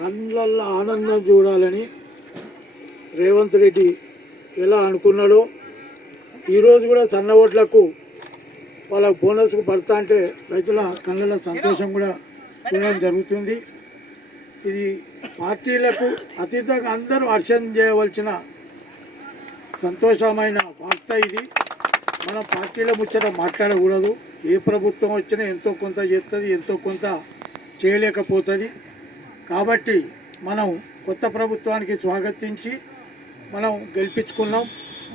కళ్ళల్లో ఆనందం చూడాలని రేవంత్ రెడ్డి ఎలా అనుకున్నాడో ఈరోజు కూడా సన్న ఓట్లకు వాళ్ళ బోనస్కు పడతా అంటే రైతుల కళ్ళలో సంతోషం కూడా చూడడం జరుగుతుంది. ఇది పార్టీలకు అతీతంగా అందరూ హర్షం చేయవలసిన సంతోషమైన వార్త ఇది. మనం పార్టీల ముచ్చట మాట్లాడకూడదు. ఏ ప్రభుత్వం వచ్చినా ఎంతో కొంత చేస్తుంది ఎంతో కొంత చేయలేకపోతుంది. కాబట్టి మనం కొత్త ప్రభుత్వానికి స్వాగతించి మనం గెలిపించుకున్నాం.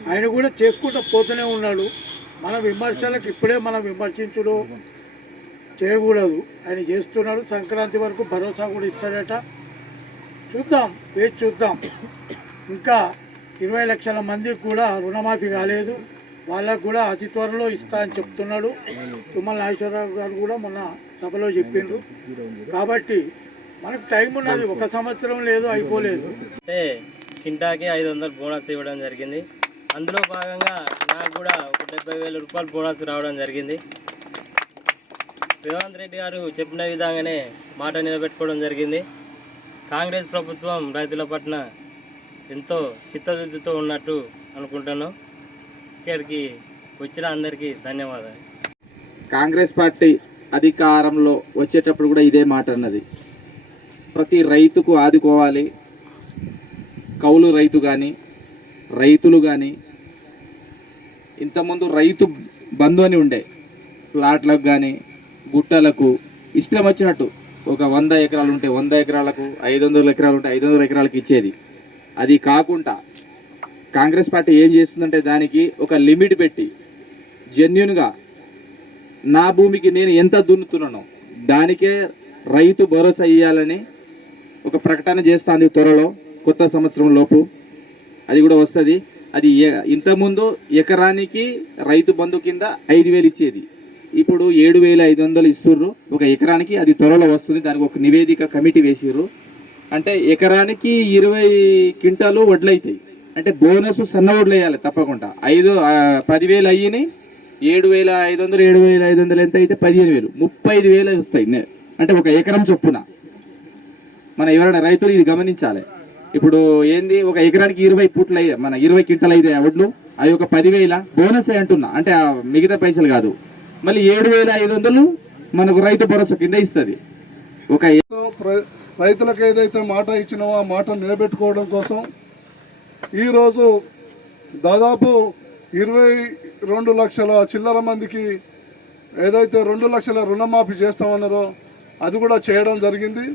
ఆయన కూడా చేసుకుంటూ పోతూనే ఉన్నాడు. మన విమర్శలకు ఇప్పుడే మనం విమర్శించుడు చేయకూడదు. ఆయన చేస్తున్నాడు. సంక్రాంతి వరకు భరోసా కూడా ఇస్తాడట. చూద్దాం వేచి చూద్దాం. ఇంకా ఇరవై లక్షల మందికి కూడా రుణమాఫీ కాలేదు. వాళ్ళకు కూడా అతి త్వరలో ఇస్తా అని చెప్తున్నాడు. తుమ్మల నాగేశ్వరరావు గారు కూడా మొన్న సభలో చెప్పిండ్రు. కాబట్టి మనకు టైం ఉన్నది ఒక సంవత్సరం లేదు అయిపోలేదు. అంటే కింటాకి ఐదు వందలు బోనస్ ఇవ్వడం జరిగింది. అందులో భాగంగా నాకు కూడా ఒక డెబ్బై వేల రూపాయలు బోనస్ రావడం జరిగింది. రేవంత్ రెడ్డి గారు చెప్పిన విధంగానే మాట నిలబెట్టుకోవడం జరిగింది. కాంగ్రెస్ ప్రభుత్వం రైతుల పట్ల ఎంతో చిత్తశుద్ధితో ఉన్నట్టు అనుకుంటున్నాం. ఇక్కడికి వచ్చిన అందరికీ ధన్యవాదాలు. కాంగ్రెస్ పార్టీ అధికారంలో వచ్చేటప్పుడు కూడా ఇదే మాట అన్నది. ప్రతి రైతుకు ఆదుకోవాలి. కౌలు రైతు కానీ రైతులు కానీ ఇంతకుముందు రైతు బంధు అని ఉండే. ప్లాట్లకు కానీ గుట్టలకు ఇష్టం వచ్చినట్టు. ఒక వంద ఎకరాలు ఉంటే వంద ఎకరాలకు ఐదు వందల ఎకరాలు ఉంటే ఐదు వందల ఎకరాలకు ఇచ్చేది. అది కాకుండా కాంగ్రెస్ పార్టీ ఏం చేస్తుందంటే దానికి ఒక లిమిట్ పెట్టి జెన్యున్గా నా భూమికి నేను ఎంత దున్నుతున్నానో దానికే రైతు భరోసా ఇవ్వాలని ఒక ప్రకటన చేస్తుంది త్వరలో కొత్త సంవత్సరం లోపు. అది కూడా వస్తుంది. అది ఎ- ఇంతకుముందు ఎకరానికి రైతు బంధు కింద ఐదు వేలు ఇచ్చేది. ఇప్పుడు ఏడు వేల ఐదు వందలు ఇస్తుర్రు. ఒక ఎకరానికి అది త్వరలో వస్తుంది. దానికి ఒక నివేదిక కమిటీ వేసిర్రు. అంటే ఎకరానికి ఇరవై క్వింటాలు వడ్లు అవుతాయి అంటే బోనస్ సన్న వడ్లు వేయాలి తప్పకుండా. ఐదు పదివేలు అయ్యిని ఏడు వేల ఐదు వందలు ఏడు వేల ఐదు వందలు ఎంత అయితే పదిహేను వేలు. ముప్పై ఐదు వేలు వస్తాయి. అంటే ఒక ఎకరం చొప్పున. మన ఎవరైనా రైతులు ఇది గమనించాలి. ఇప్పుడు ఏంది ఒక ఎకరానికి ఇరవై పూట్లు అయ్యే మన ఇరవై క్వింటల్ అయితే వడ్లు అవి ఒక పదివేల బోనస్ అంటున్నా. అంటే ఆ మిగతా పైసలు కాదు. మళ్ళీ ఏడు వేల ఐదు వందలు మనకు రైతు భరోసా కింద ఇస్తుంది. ఒక రైతులకు ఏదైతే మాట ఇచ్చినో ఆ మాట నిలబెట్టుకోవడం కోసం ఈరోజు దాదాపు ఇరవై రెండు లక్షల చిల్లర మందికి ఏదైతే రెండు లక్షల రుణమాఫీ చేస్తామన్నారో అది కూడా చేయడం జరిగింది.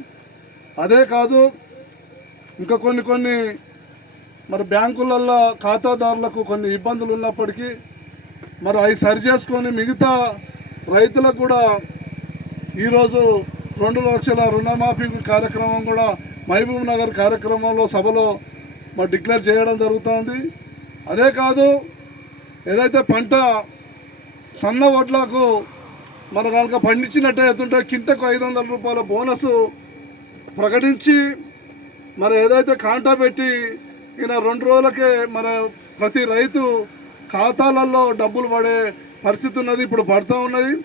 అదే కాదు ఇంకా కొన్ని కొన్ని మరి బ్యాంకులల్లో ఖాతాదారులకు కొన్ని ఇబ్బందులు ఉన్నప్పటికీ మరి అవి సరి చేసుకొని మిగతా రైతులకు కూడా ఈరోజు రెండు లక్షల రుణమాఫీ కార్యక్రమం కూడా మహబూబ్ నగర్ కార్యక్రమంలో సభలో మరి డిక్లేర్ చేయడం జరుగుతుంది. అదే కాదు ఏదైతే పంట సన్న వడ్లకు మన కనుక పండించినట్టే అవుతుంటే కింటకు ఐదు వందల రూపాయల బోనస్ ప్రకటించి మరి ఏదైతే కాంటా పెట్టి ఈయన రెండు రోజులకే మన ప్రతి రైతు ఖాతాలలో డబ్బులు పడే పరిస్థితి ఉన్నది ఇప్పుడు పడుతూ ఉన్నది.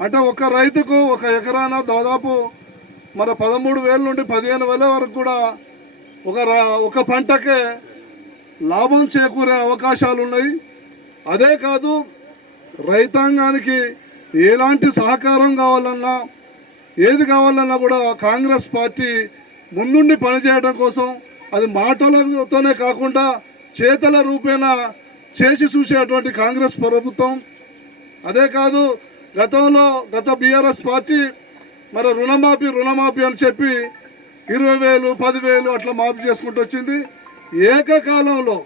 అంటే ఒక రైతుకు ఒక ఎకరాన దాదాపు మన పదమూడు వేల నుండి పదిహేను వేల వరకు కూడా ఒక రా- ఒక పంటకే లాభం చేకూరే అవకాశాలు ఉన్నాయి. అదే కాదు రైతాంగానికి ఎలాంటి సహకారం కావాలన్నా ఏది కావాలన్నా కూడా కాంగ్రెస్ పార్టీ ముందుండి పనిచేయడం కోసం అది మాటలతోనే కాకుండా చేతల రూపేణ చేసి చూసేటువంటి కాంగ్రెస్ ప్రభుత్వం. అదే కాదు గతంలో గత బీఆర్ఎస్ పార్టీ మరి రుణమాఫీ రుణమాఫీ అని చెప్పి ఇరవై వేలు పదివేలు అట్లా మాఫీ చేసుకుంటూ వచ్చింది. ఏకకాలంలో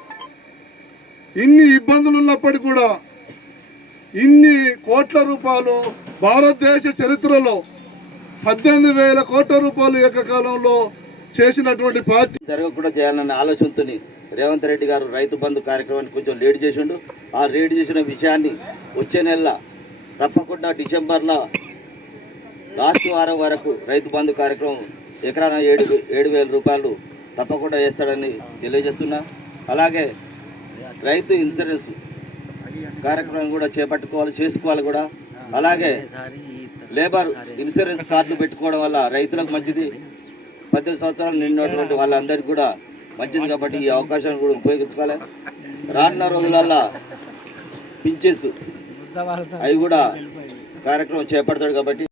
ఇన్ని ఇబ్బందులు ఉన్నప్పటికీ కూడా ఇన్ని కోట్ల రూపాయలు భారతదేశ చరిత్రలో పద్దెనిమిది వేల కోట్ల రూపాయలు ఏకకాలంలో చేసినటువంటి పార్టీ జరగకుండా చేయాలనే ఆలోచనతో రేవంత్ రెడ్డి గారు రైతు బంధు కార్యక్రమాన్ని కొంచెం లేట్ చేసిండు. ఆ లేట్ చేసిన విషయాన్ని వచ్చే నెల తప్పకుండా డిసెంబర్లో లాస్ట్ వారం వరకు రైతు బంధు కార్యక్రమం ఎకరాన ఏడు ఏడు వేల రూపాయలు తప్పకుండా వేస్తాడని తెలియజేస్తున్నా. అలాగే రైతు ఇన్సూరెన్స్ కార్యక్రమం కూడా చేపట్టుకోవాలి చేసుకోవాలి కూడా. అలాగే లేబర్ ఇన్సూరెన్స్ కార్డులు పెట్టుకోవడం వల్ల రైతులకు మంచిది. పద్దెనిమిది సంవత్సరాలు నిండినటువంటి వాళ్ళందరికీ కూడా మంచిది కాబట్టి ఈ అవకాశాన్ని కూడా ఉపయోగించుకోవాలి. రానున్న రోజులల్లో పింఛన్స్ అవి కూడా కార్యక్రమం చేపడతాడు కాబట్టి